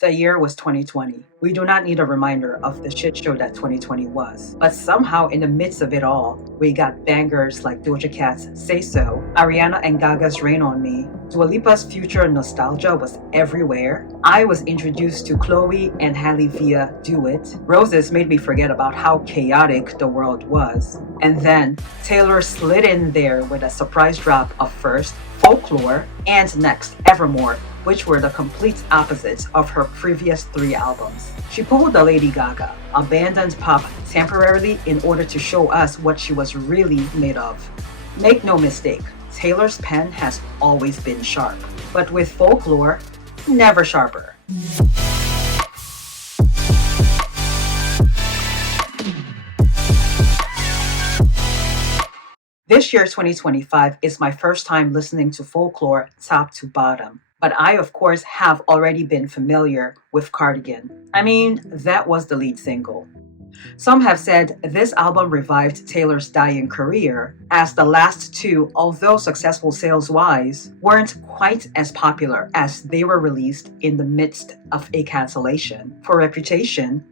The year was 2020. We do not need a reminder of the shit show that 2020 was. But somehow in the midst of it all, we got bangers like Doja Cat's Say So, Ariana and Gaga's Rain on Me, Dua Lipa's Future nostalgia was everywhere. I was introduced to Chloe and Halle via Do It. Roses made me forget about how chaotic the world was. And then Taylor slid in there with a surprise drop of first Folklore and next Evermore, which were the complete opposites of her previous 3 albums. She pulled the Lady Gaga, abandoned pop temporarily in order to show us what she was really made of. Make no mistake, Taylor's pen has always been sharp, but with Folklore, never sharper. This year, 2025, is my first time listening to Folklore top to bottom. But I, of course, have already been familiar with Cardigan. I mean, that was the lead single. Some have said this album revived Taylor's dying career, as the last 2, although successful sales-wise, weren't quite as popular as they were released in the midst of a cancellation for Reputation,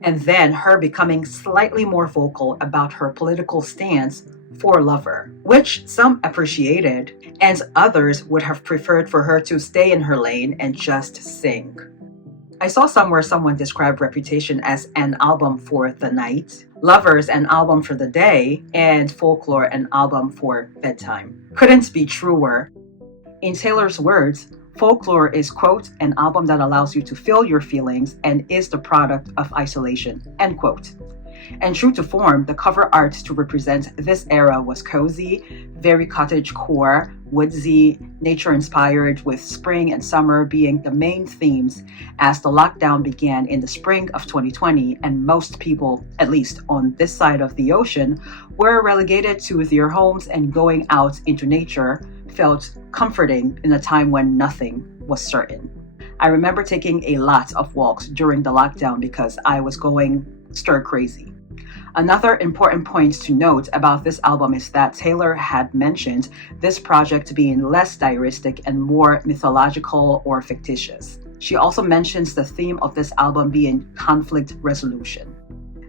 and then her becoming slightly more vocal about her political stance for Lover, which some appreciated, and others would have preferred for her to stay in her lane and just sing. I saw somewhere someone described Reputation as an album for the night, Lovers an album for the day, and Folklore an album for bedtime. Couldn't be truer. In Taylor's words, Folklore is, quote, an album that allows you to feel your feelings and is the product of isolation, end quote. And true to form, the cover art to represent this era was cozy, very cottagecore, woodsy, nature-inspired, with spring and summer being the main themes as the lockdown began in the spring of 2020, and most people, at least on this side of the ocean, were relegated to their homes, and going out into nature felt comforting in a time when nothing was certain. I remember taking a lot of walks during the lockdown because I was going stir crazy. Another important point to note about this album is that Taylor had mentioned this project being less diaristic and more mythological or fictitious. She also mentions the theme of this album being conflict resolution.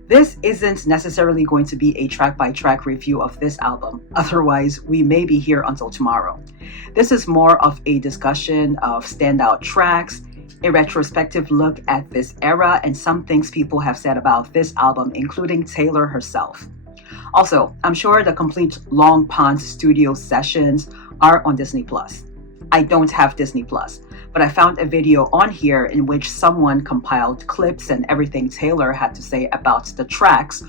This isn't necessarily going to be a track-by-track review of this album, otherwise we may be here until tomorrow. This is more of a discussion of standout tracks, a retrospective look at this era, and some things people have said about this album, including Taylor herself. Also, I'm sure the complete Long Pond studio sessions are on Disney+. I don't have Disney+, but I found a video on here in which someone compiled clips and everything Taylor had to say about the tracks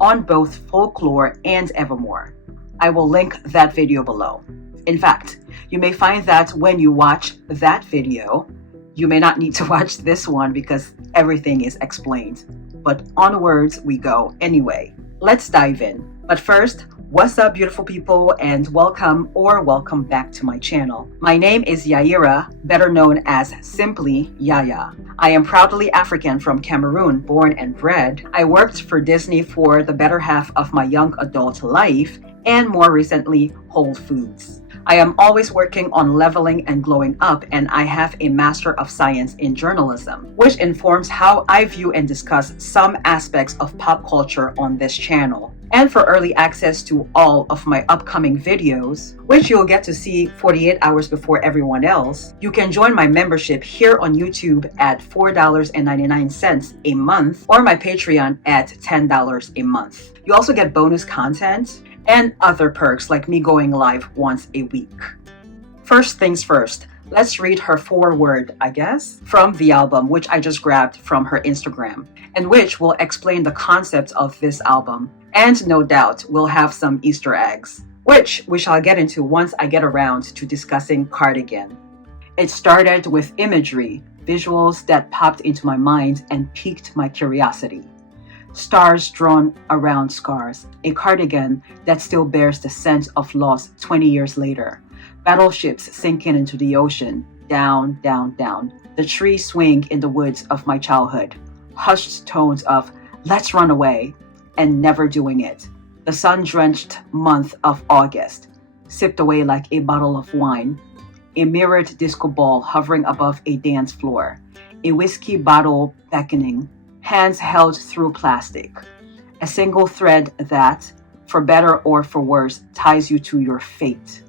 on both Folklore and Evermore. I will link that video below. In fact, you may find that when you watch that video, you may not need to watch this one because everything is explained. But onwards we go anyway. Let's dive in. But first, what's up, beautiful people, and welcome back to my channel. My name is Yaira, better known as simply Yaya. I am proudly African from Cameroon, born and bred. I worked for Disney for the better half of my young adult life, and more recently, Whole Foods. I am always working on leveling and glowing up, and I have a Master of Science in Journalism, which informs how I view and discuss some aspects of pop culture on this channel. And for early access to all of my upcoming videos, which you'll get to see 48 hours before everyone else, you can join my membership here on YouTube at $4.99 a month, or my Patreon at $10 a month. You also get bonus content and other perks like me going live once a week. First things first, let's read her foreword, I guess, from the album, which I just grabbed from her Instagram, and which will explain the concept of this album. And no doubt we'll have some Easter eggs, which we shall get into once I get around to discussing Cardigan. It started with imagery, visuals that popped into my mind and piqued my curiosity. Stars drawn around scars, a cardigan that still bears the scent of loss 20 years later. Battleships sinking into the ocean, down, down, down. The trees swing in the woods of my childhood. Hushed tones of, let's run away, and never doing it. The sun-drenched month of August, sipped away like a bottle of wine. A mirrored disco ball hovering above a dance floor. a whiskey bottle beckoning, hands held through plastic, a single thread that, for better or for worse, ties you to your fate.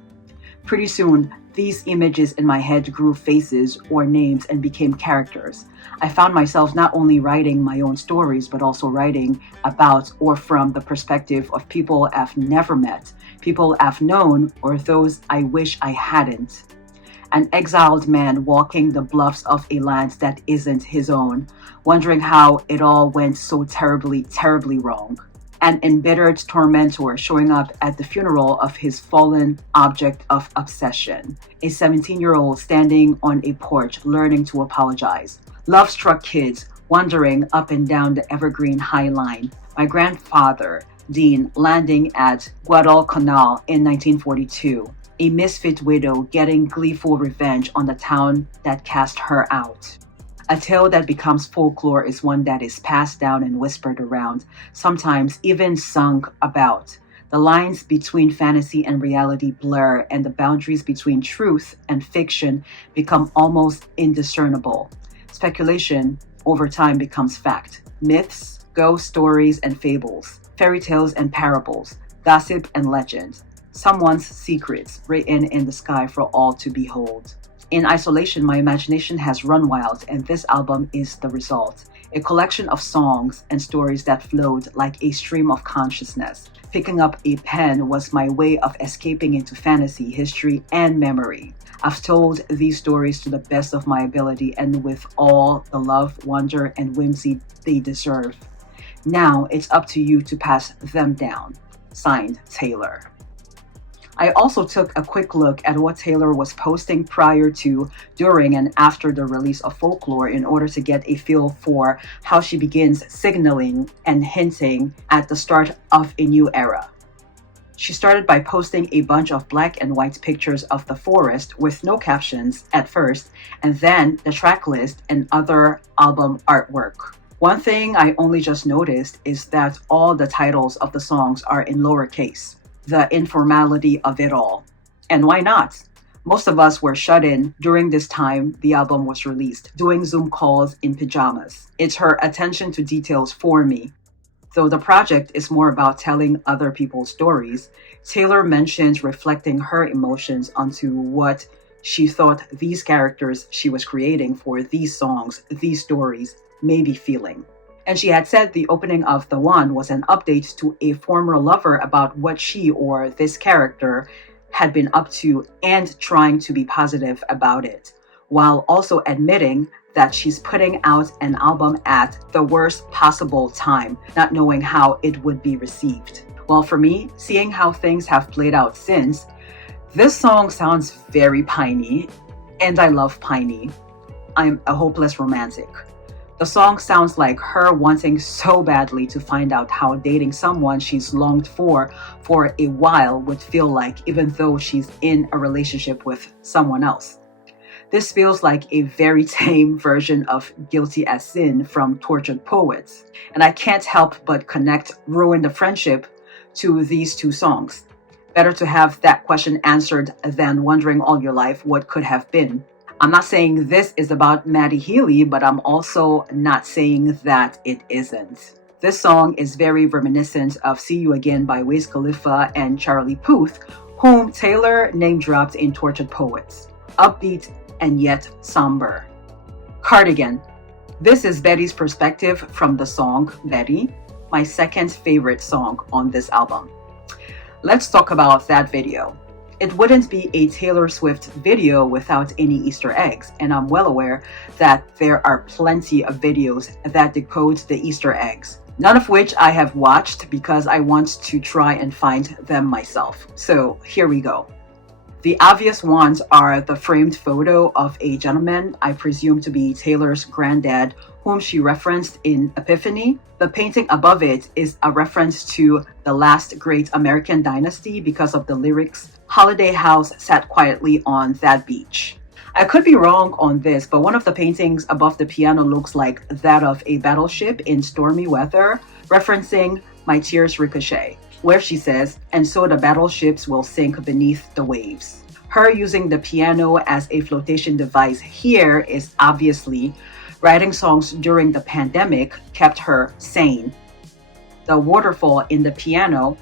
Pretty soon, these images in my head grew faces or names and became characters. I found myself not only writing my own stories, but also writing about or from the perspective of people I've never met, people I've known, or those I wish I hadn't. An exiled man walking the bluffs of a land that isn't his own, wondering how it all went so terribly, terribly wrong. An embittered tormentor showing up at the funeral of his fallen object of obsession. A 17-year-old standing on a porch learning to apologize. Love-struck kids wandering up and down the evergreen high line. My grandfather, Dean, landing at Guadalcanal in 1942. A misfit widow getting gleeful revenge on the town that cast her out. A tale that becomes folklore is one that is passed down and whispered around, sometimes even sung about. The lines between fantasy and reality blur, and the boundaries between truth and fiction become almost indiscernible. Speculation over time becomes fact. Myths, ghost stories and fables, fairy tales and parables, gossip and legend. Someone's secrets written in the sky for all to behold. In isolation, my imagination has run wild, and this album is the result. A collection of songs and stories that flowed like a stream of consciousness. Picking up a pen was my way of escaping into fantasy, history, and memory. I've told these stories to the best of my ability and with all the love, wonder, and whimsy they deserve. Now it's up to you to pass them down. Signed, Taylor. I also took a quick look at what Taylor was posting prior to, during, and after the release of Folklore in order to get a feel for how she begins signaling and hinting at the start of a new era. She started by posting a bunch of black and white pictures of the forest with no captions at first, and then the track list and other album artwork. One thing I only just noticed is that all the titles of the songs are in lowercase. The informality of it all. And why not? Most of us were shut in during this time the album was released, doing Zoom calls in pajamas. It's her attention to details for me. Though the project is more about telling other people's stories, Taylor mentions reflecting her emotions onto what she thought these characters she was creating for these songs, these stories, may be feeling. And she had said the opening of The One was an update to a former lover about what she or this character had been up to and trying to be positive about it, while also admitting that she's putting out an album at the worst possible time, not knowing how it would be received. Well, for me, seeing how things have played out since, this song sounds very piney, and I love piney. I'm a hopeless romantic. The song sounds like her wanting so badly to find out how dating someone she's longed for a while would feel like, even though she's in a relationship with someone else. This feels like a very tame version of Guilty as Sin from Tortured Poets, and I can't help but connect Ruin the Friendship to these two songs. Better to have that question answered than wondering all your life what could have been. I'm not saying this is about Matty Healy, but I'm also not saying that it isn't. This song is very reminiscent of See You Again by Wiz Khalifa and Charlie Puth, whom Taylor name-dropped in Tortured Poets. Upbeat and yet somber. Cardigan. This is Betty's perspective from the song Betty, my second favorite song on this album. Let's talk about that video. It wouldn't be a Taylor Swift video without any Easter eggs, and I'm well aware that there are plenty of videos that decode the Easter eggs, none of which I have watched because I want to try and find them myself. So here we go. The obvious ones are the framed photo of a gentleman, I presume to be Taylor's granddad, whom she referenced in Epiphany. The painting above it is a reference to the last great American dynasty because of the lyrics, "Holiday House sat quietly on that beach." I could be wrong on this, but one of the paintings above the piano looks like that of a battleship in stormy weather, referencing My Tears Ricochet, where she says, "And so the battleships will sink beneath the waves." Her using the piano as a flotation device here is obviously Writing songs during the pandemic kept her sane. The waterfall in the piano,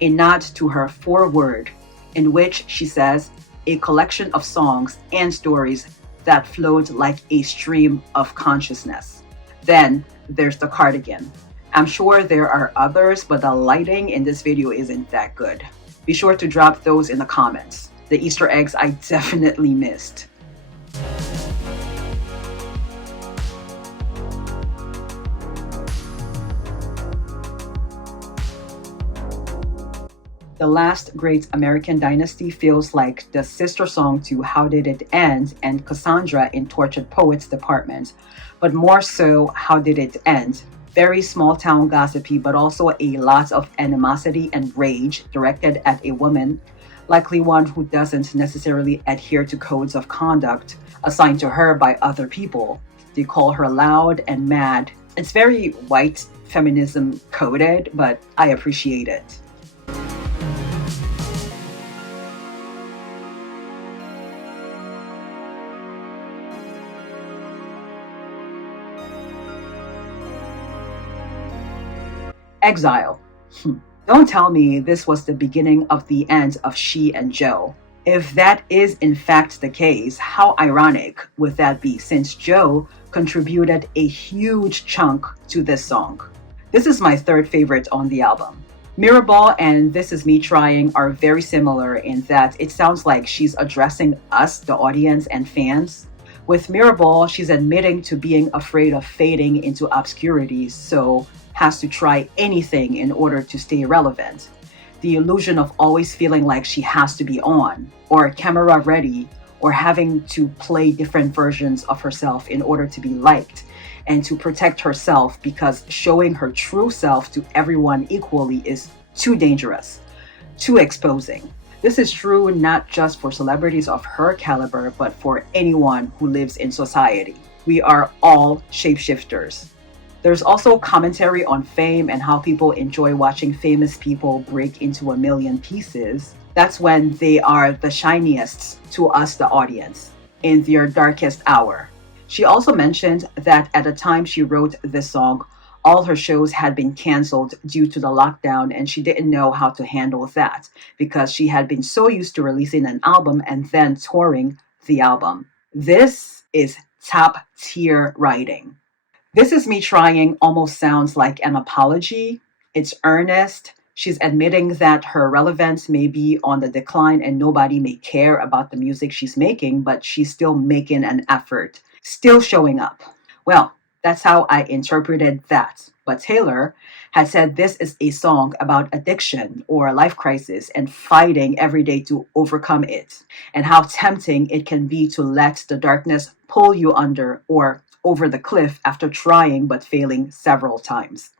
a nod to her foreword, in which she says, a collection of songs and stories that flowed like a stream of consciousness. Then there's the cardigan. I'm sure there are others, but the lighting in this video isn't that good. Be sure to drop those in the comments. The Easter eggs I definitely missed. The Last Great American Dynasty feels like the sister song to How Did It End and Cassandra in Tortured Poets Department, but more so How Did It End? Very small town gossipy, but also a lot of animosity and rage directed at a woman, likely one who doesn't necessarily adhere to codes of conduct assigned to her by other people. They call her loud and mad. It's very white feminism coded, but I appreciate it. Exile. Don't tell me this was the beginning of the end of she and Joe. If that is in fact the case, how ironic would that be, since Joe contributed a huge chunk to this song. This is my third favorite on the album. Mirrorball and This Is Me Trying are very similar in that it sounds like she's addressing us, the audience and fans. With Mirrorball, she's admitting to being afraid of fading into obscurity, so has to try anything in order to stay relevant. The illusion of always feeling like she has to be on, or camera ready, or having to play different versions of herself in order to be liked, and to protect herself because showing her true self to everyone equally is too dangerous, too exposing. This is true not just for celebrities of her caliber, but for anyone who lives in society. We are all shapeshifters. There's also commentary on fame and how people enjoy watching famous people break into a million pieces. That's when they are the shiniest to us, the audience, in their darkest hour. She also mentioned that at the time she wrote this song, all her shows had been canceled due to the lockdown, and she didn't know how to handle that because she had been so used to releasing an album and then touring the album. This is top tier writing. This Is Me Trying almost sounds like an apology. It's earnest. She's admitting that her relevance may be on the decline and nobody may care about the music she's making, but she's still making an effort, still showing up. Well, that's how I interpreted that. But Taylor had said this is a song about addiction or a life crisis and fighting every day to overcome it, and how tempting it can be to let the darkness pull you under or over the cliff after trying but failing several times,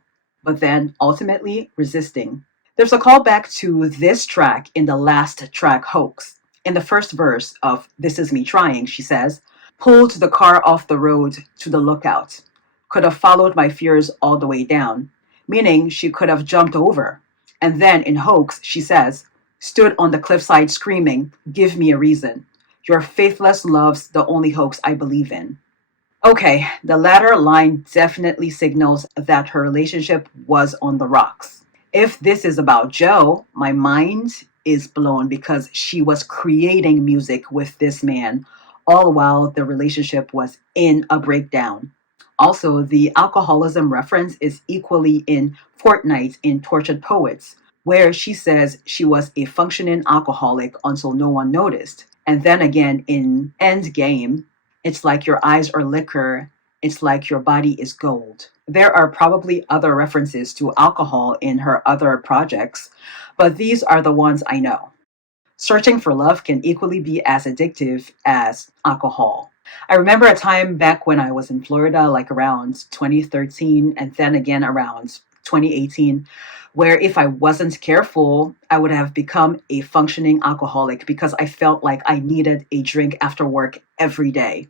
but then ultimately resisting. There's a callback to this track in the last track, Hoax. In the first verse of This Is Me Trying, she says, pulled the car off the road to the lookout. Could have followed my fears all the way down, meaning she could have jumped over. And then in Hoax, she says, stood on the cliffside screaming, give me a reason. Your faithless love's the only hoax I believe in. Okay, the latter line definitely signals that her relationship was on the rocks. If this is about Joe, my mind is blown because she was creating music with this man, all while the relationship was in a breakdown. Also, the alcoholism reference is equally in Fortnight in Tortured Poets, where she says she was a functioning alcoholic until no one noticed. And then again in Endgame, it's like your eyes are liquor, it's like your body is gold. There are probably other references to alcohol in her other projects, but these are the ones I know. Searching for love can equally be as addictive as alcohol. I remember a time back when I was in Florida, like around 2013, and then again around 2018, where if I wasn't careful, I would have become a functioning alcoholic because I felt like I needed a drink after work every day.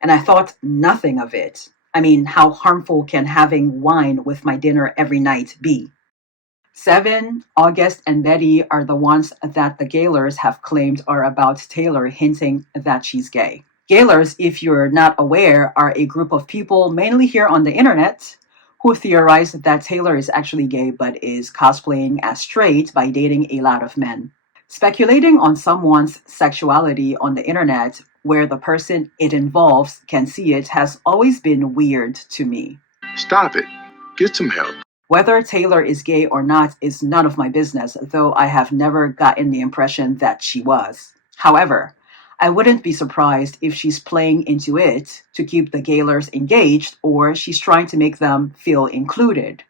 And I thought nothing of it. I mean, how harmful can having wine with my dinner every night be? 7, August, and Betty are the ones that the Gaylors have claimed are about Taylor hinting that she's gay. Gaylors, if you're not aware, are a group of people mainly here on the internet who theorize that Taylor is actually gay but is cosplaying as straight by dating a lot of men. Speculating on someone's sexuality on the internet where the person it involves can see it has always been weird to me. Stop it. Get some help. Whether Taylor is gay or not is none of my business, though I have never gotten the impression that she was. However, I wouldn't be surprised if she's playing into it to keep the Gaylors engaged or she's trying to make them feel included.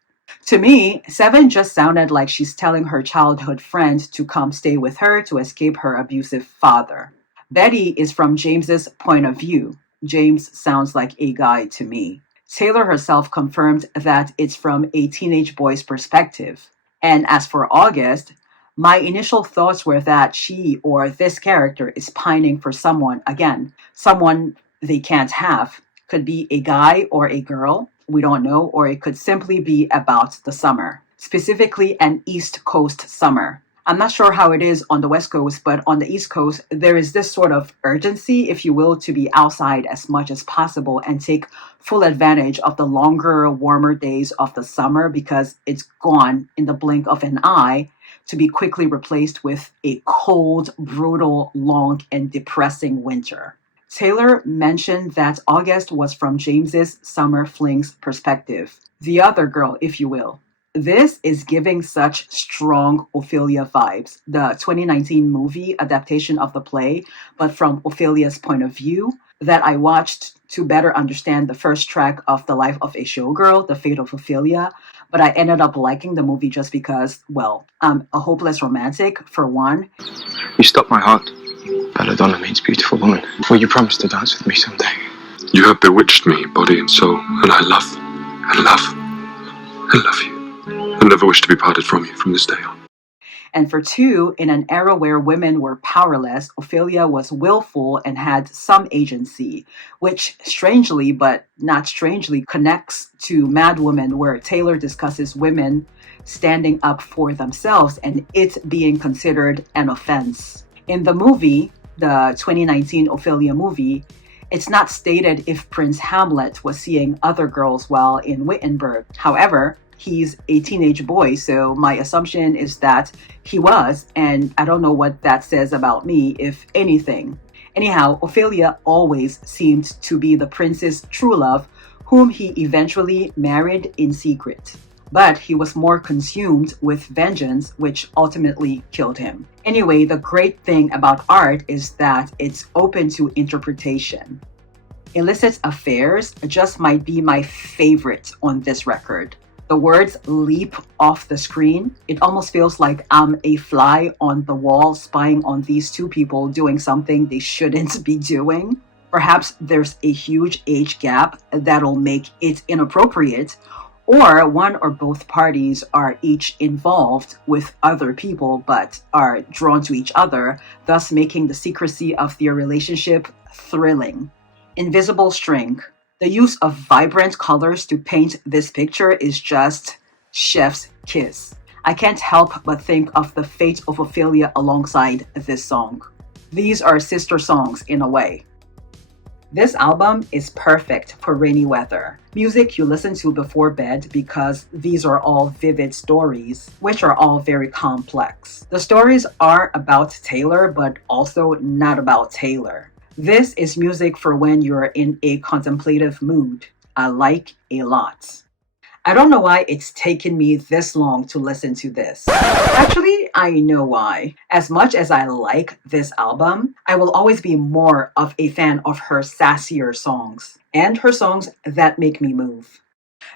To me, Seven just sounded like she's telling her childhood friend to come stay with her to escape her abusive father. Betty is from James's point of view. James sounds like a guy to me. Taylor herself confirmed that it's from a teenage boy's perspective. And as for August, my initial thoughts were that she or this character is pining for someone, again, someone they can't have. Could be a guy or a girl, we don't know, or it could simply be about the summer, specifically an East Coast summer. I'm not sure how it is on the West Coast, but on the East Coast, there is this sort of urgency, if you will, to be outside as much as possible and take full advantage of the longer, warmer days of the summer because it's gone in the blink of an eye to be quickly replaced with a cold, brutal, long, and depressing winter. Taylor mentioned that August was from James's summer fling's perspective, the other girl, if you will. This is giving such strong Ophelia vibes, the 2019 movie adaptation of the play, but from Ophelia's point of view, that I watched to better understand the first track of The Life of a Showgirl, The Fate of Ophelia, but I ended up liking the movie just because, well, I'm a hopeless romantic, for one. You stopped my heart. Belladonna means beautiful woman. Will you promise to dance with me someday? You have bewitched me, body and soul, and I love you. I never wish to be parted from you from this day on. And for two, in an era where women were powerless, Ophelia was willful and had some agency, which strangely, but not strangely, connects to Mad Woman, where Taylor discusses women standing up for themselves and it being considered an offense. In the movie, the 2019 Ophelia movie, it's not stated if Prince Hamlet was seeing other girls while in Wittenberg. However, he's a teenage boy, so my assumption is that he was, and I don't know what that says about me, if anything. Anyhow, Ophelia always seemed to be the prince's true love, whom he eventually married in secret. But he was more consumed with vengeance, which ultimately killed him. Anyway, the great thing about art is that it's open to interpretation. Illicit Affairs just might be my favorite on this record. The words leap off the screen. It almost feels like I'm a fly on the wall spying on these two people doing something they shouldn't be doing. Perhaps there's a huge age gap that'll make it inappropriate, or one or both parties are each involved with other people but are drawn to each other, thus making the secrecy of their relationship thrilling. Invisible String. The use of vibrant colors to paint this picture is just chef's kiss. I can't help but think of The Fate of Ophelia alongside this song. These are sister songs in a way. This album is perfect for rainy weather. Music you listen to before bed because these are all vivid stories, which are all very complex. The stories are about Taylor, but also not about Taylor. This is music for when you're in a contemplative mood. I like a lot. I don't know why it's taken me this long to listen to this. Actually, I know why. As much as I like this album, I will always be more of a fan of her sassier songs and her songs that make me move.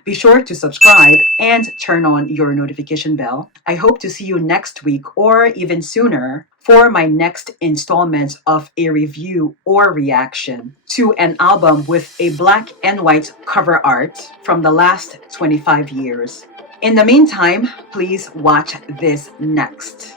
Be sure to subscribe and turn on your notification bell. I hope to see you next week or even sooner for my next installment of a review or reaction to an album with a black and white cover art from the last 25 years. In the meantime, please watch this next.